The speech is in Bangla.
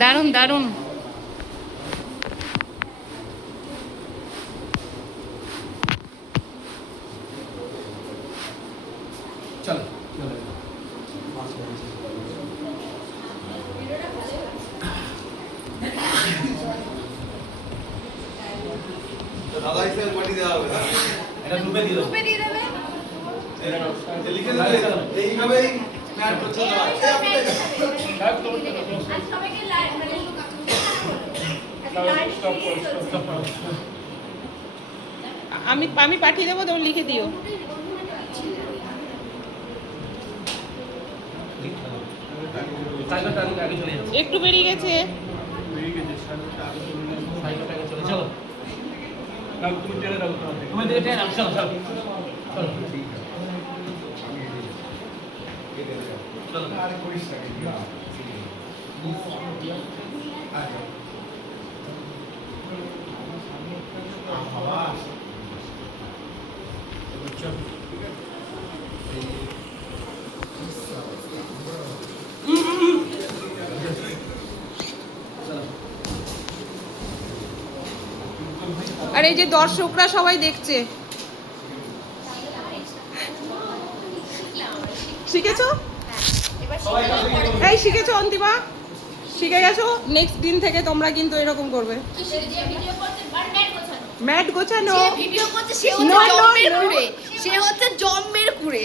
দারুণ দারুণ। চলো দাদা হিসেবে পাঠিয়ে দেওয়া হবে। এটা গ্রুপে দিয়ে দাও। গ্রুপে দিয়ে দেবে। লিখে দেবে এইভাবেই ম্যাট করতে দেওয়া। আর সবাইকে লাইভ মানে আমি পাঠিয়ে দেবো, তুমি লিখে দিও। সাইকেলটা আগে চলে যাচ্ছে। একটু বেরিয়ে গেছে। সাইকেলটা আগে চলে চলো। তুমি টেনে রাখো। তুমি দিকে টেনে রাখো। চলো চলো চলো। আর করিস না। আর এই যে দর্শকরা সবাই দেখছে। শিখেছো? এই শিখেছো অন্তিমা? শিখে গেছো? নেক্সট দিন থেকে তোমরা কিন্তু এরকম করবে। কি যে ভিডিও করতে আর ম্যাট গোছানো। ম্যাট গোছানো। যে ভিডিও করতে সে No, হচ্ছে no, জম্মের no. কুড়ে। সে হচ্ছে জম্মের কুড়ে।